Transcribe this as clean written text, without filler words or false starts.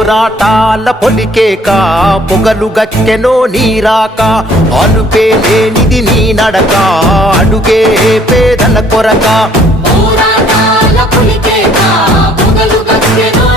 పోరాటాల పొలికేక పొగలు గక్కెనో నీరాక అలుపే లేనిది నీ నడక అడుగే పేదల కొరక పోరాటాల పొలికేక పొగలు గక్కెనో